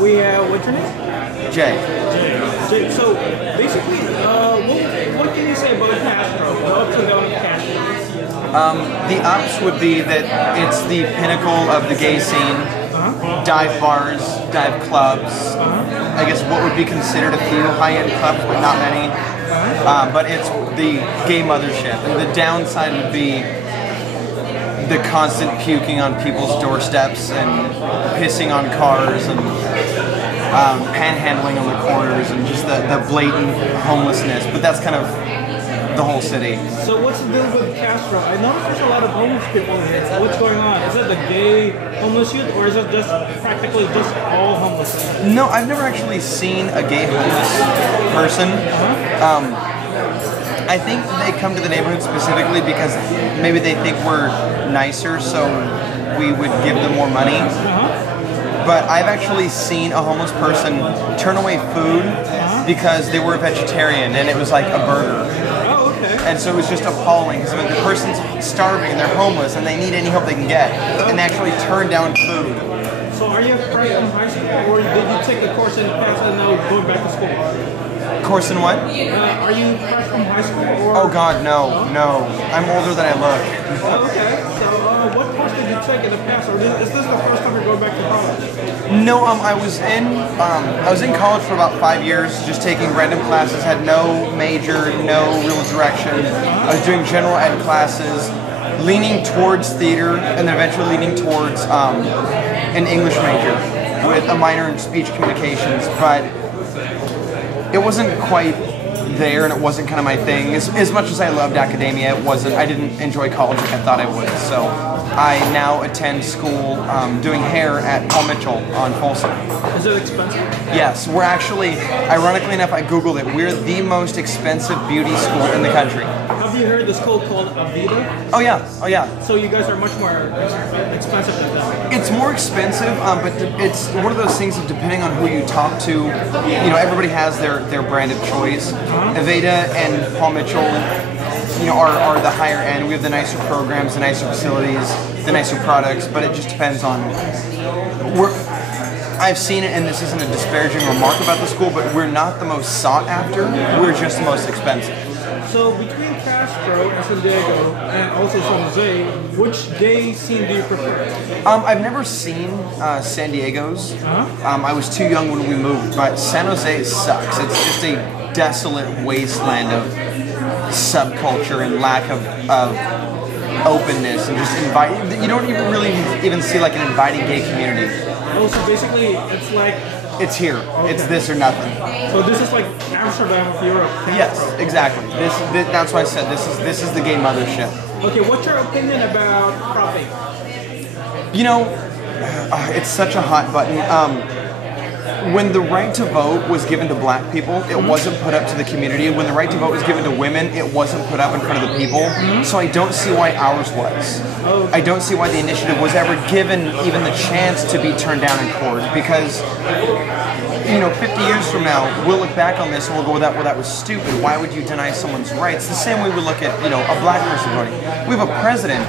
We have, what's your name? Jay. Jay. So basically, what can you say about Castro? The ups and downs of Castro? The ups would be that it's the pinnacle of the gay scene. Dive bars, dive clubs. I guess what would be considered a few high-end clubs, but not many. But it's the gay mothership. And the downside would be the constant puking on people's doorsteps and pissing on cars and panhandling on the corners and just the blatant homelessness. But that's kind of the whole city. So what's the deal with Castro? I noticed there's a lot of homeless people here. What's going on? Is it the gay homeless youth, or is it just practically just all homeless? No, I've never actually seen a gay homeless person. I think they come to the neighborhood specifically because maybe they think we're nicer, so we would give them more money. But I've actually seen a homeless person turn away food because they were a vegetarian and it was like a burger. And so it was just appalling because I mean, the person's starving and they're homeless and they need any help they can get, and they actually turn down food. So are you fresh from high school, or did you take the course in the past and now going back to school? Course in what? Are you fresh from high school? Or? Oh God, no. I'm older than I look. Okay. So what course did you take in the past, or is this the first time you're going back to college? No, I was in college for about 5 years, just taking random classes, had no major, no real direction. I was doing general ed classes, leaning towards theater, and then eventually leaning towards an English major with a minor in speech communications, but it wasn't quite there, and it wasn't kind of my thing. As much as I loved academia, I didn't enjoy college like I thought I would. So I now attend school doing hair at Paul Mitchell on Folsom. Is it expensive? Yes, we're actually, ironically enough, I Googled it. We're the most expensive beauty school in the country. Have you heard the school called Aveda? Oh yeah. So you guys are much more expensive than that. It's more expensive, but it's one of those things of depending on who you talk to. You know, everybody has their brand of choice. Aveda and Paul Mitchell, you know, are the higher end. We have the nicer programs, the nicer facilities, the nicer products, but it just depends on. I've seen it, and this isn't a disparaging remark about the school, but we're not the most sought after. We're just the most expensive. So between Castro and San Diego, and also San Jose, which gay scene do you prefer? I've never seen San Diego's. I was too young when we moved, but San Jose sucks. It's just a desolate wasteland of subculture and lack of openness, and just you don't even really see like an inviting gay community. Oh, so basically it's like... It's here. Okay. It's this or nothing. So this is like Amsterdam of Europe. Yes, exactly. That's why I said this is the gay mothership. Okay, what's your opinion about cropping? You know, it's such a hot button. When the right to vote was given to black people, it wasn't put up to the community. When the right to vote was given to women, it wasn't put up in front of the people. So I don't see why ours was. I don't see why the initiative was ever given even the chance to be turned down in court, because, you know, 50 years from now, we'll look back on this and we'll go, well, that was stupid. Why would you deny someone's rights? The same way we look at, you know, a black person voting. We have a president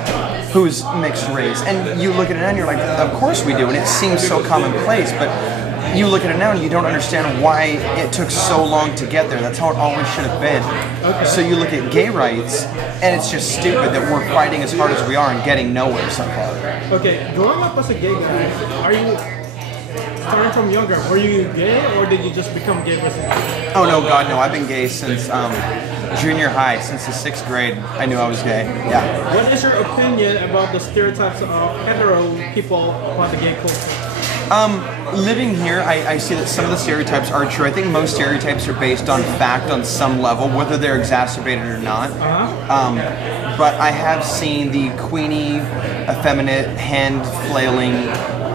who's mixed race, and you look at it and you're like, of course we do, and it seems so commonplace, but you look at it now and you don't understand why it took so long to get there. That's how it always should have been. Okay. So you look at gay rights, and it's just stupid that we're fighting as hard as we are and getting nowhere so far. Okay, growing up as a gay guy, are you, starting from younger, were you gay, or did you just become gay recently? Oh no, God no, I've been gay since junior high, since the 6th grade. I knew I was gay, yeah. What is your opinion about the stereotypes of hetero people about the gay culture? Living here, I see that some of the stereotypes are true. I think most stereotypes are based on fact on some level, whether they're exacerbated or not. But I have seen the queenie, effeminate, hand-flailing,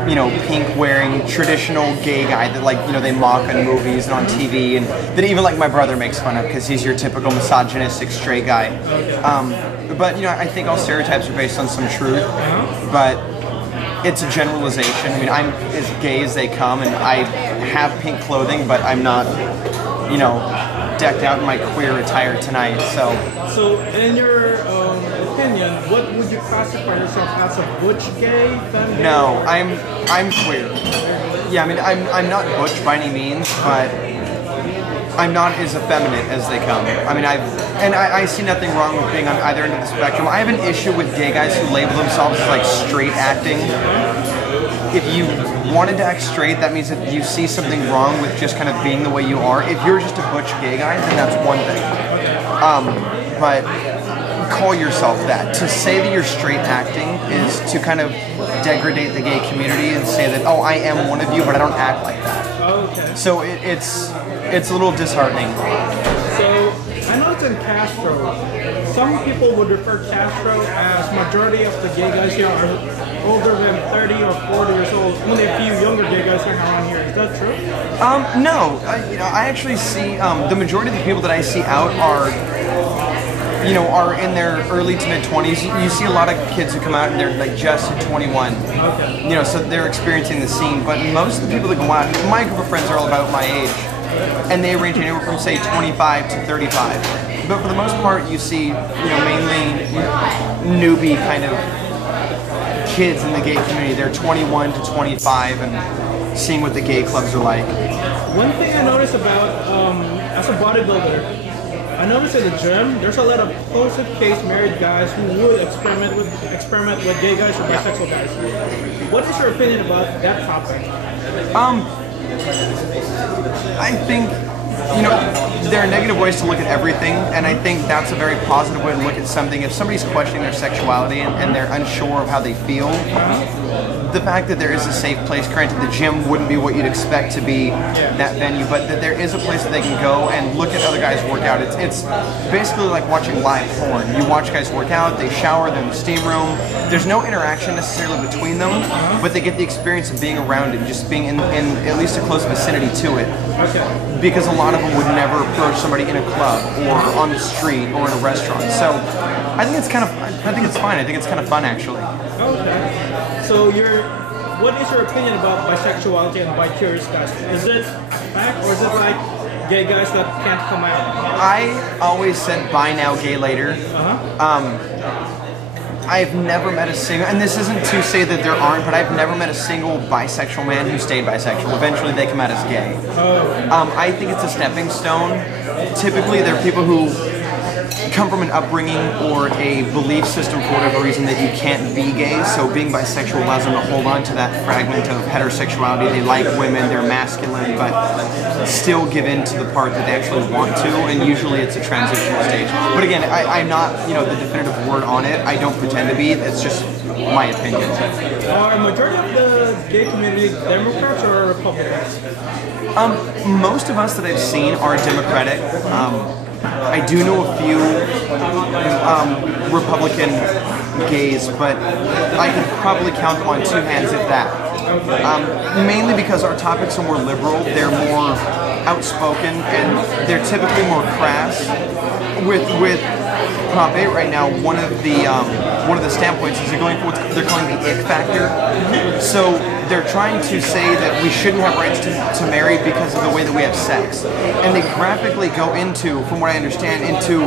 you know, pink-wearing, traditional gay guy that, like, you know, they mock on movies and on TV, and that even, like, my brother makes fun of because he's your typical misogynistic straight guy. But, you know, I think all stereotypes are based on some truth, but it's a generalization. I mean, I'm as gay as they come, and I have pink clothing, but I'm not, you know, decked out in my queer attire tonight, so. So, in your opinion, what would you classify yourself as, a butch gay, femme gay? No, I'm queer. Yeah, I mean, I'm not butch by any means, but I'm not as effeminate as they come. I mean, I see nothing wrong with being on either end of the spectrum. I have an issue with gay guys who label themselves as like straight acting. If you wanted to act straight, that means that you see something wrong with just kind of being the way you are. If you're just a butch gay guy, then that's one thing. But call yourself that. To say that you're straight acting is to kind of degrade the gay community and say that, oh, I am one of you, but I don't act like that. Okay. So it's a little disheartening. So I noticed in Castro, some people would refer Castro as majority of the gay guys here are older than 30 or 40 years old. Only a few younger gay guys hang around here. Is that true? No. I actually see the majority of the people that I see out are in their early to mid 20s. You see a lot of kids who come out and they're like just 21. Okay. So they're experiencing the scene. But most of the people that go out, my group of friends are all about my age, and they range anywhere from say 25 to 35. But for the most part, you see, mainly newbie kind of kids in the gay community. They're 21 to 25 and seeing what the gay clubs are like. One thing I noticed about, as a bodybuilder, I noticed in the gym, there's a lot of positive case married guys who would experiment with gay guys or bisexual guys. What is your opinion about that topic? I think, there are negative ways to look at everything, and I think that's a very positive way to look at something. If somebody's questioning their sexuality and they're unsure of how they feel, the fact that there is a safe place, granted the gym wouldn't be what you'd expect to be that venue, but that there is a place that they can go and look at other guys work out. It's basically like watching live porn. You watch guys work out, they shower, they're in the steam room. There's no interaction necessarily between them, but they get the experience of being around it, just being in at least a close vicinity to it. Okay. Because a lot of them would never approach somebody in a club or on the street or in a restaurant. So I think it's fine. I think it's kind of fun actually. Okay. So what is your opinion about bisexuality and bi-curious guys? Is it fact or is it like gay guys that can't come out? I always said buy now, gay later. I've never met a single, and this isn't to say that there aren't, but I've never met a single bisexual man who stayed bisexual. Eventually they come out as gay. I think it's a stepping stone. Typically they're people who come from an upbringing or a belief system for whatever reason that you can't be gay, so being bisexual allows them to hold on to that fragment of heterosexuality. They like women, they're masculine, but still give in to the part that they actually want to, and usually it's a transitional stage. But again, I'm not the definitive word on it. I don't pretend to be. It's just my opinion. Are majority of the gay community Democrats or Republicans? Most of us that I've seen are Democratic. I do know a few Republican gays, but I could probably count them on two hands if that. Mainly because our topics are more liberal, they're more outspoken, and they're typically more crass. With Prop 8 right now, one of the standpoints is they're going for what they're calling the ick factor. So they're trying to say that we shouldn't have rights to marry because of the way that we have sex. And they graphically go into, from what I understand, into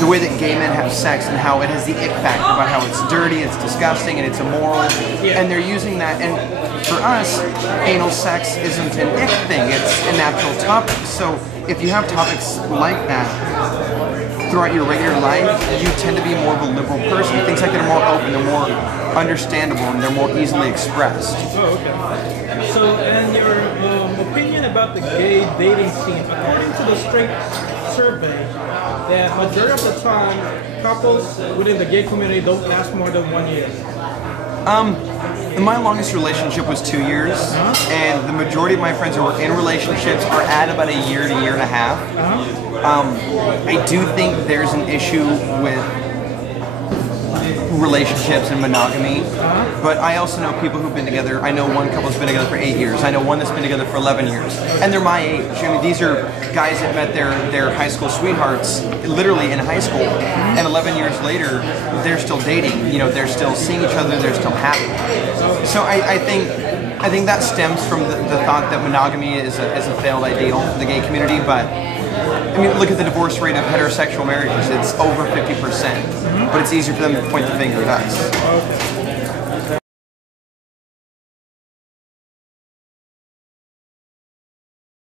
the way that gay men have sex and how it has the ick factor, about how it's dirty, it's disgusting, and it's immoral. And they're using that, and for us, anal sex isn't an ick thing, it's a natural topic. So if you have topics like that throughout your regular life, you tend to be more of a liberal person. Things like that are more open, they're more understandable, and they're more easily expressed. Oh, okay. So, and your opinion about the gay dating scene, according to the Straight survey, that majority of the time, couples within the gay community don't last more than 1 year. My longest relationship was 2 years, and the majority of my friends who are in relationships are at about a year to year and a half. I do think there's an issue with relationships and monogamy, but I also know people who've been together. I know one couple's been together for 8 years. I know one that's been together for 11 years, and they're my age. I mean, these are guys that met their high school sweethearts literally in high school, and 11 years later, they're still dating. They're still seeing each other. They're still happy. So I think that stems from the thought that monogamy is a failed ideal for the gay community, but I mean, look at the divorce rate of heterosexual marriages. It's over 50%, but it's easier for them to point the finger at us. Okay.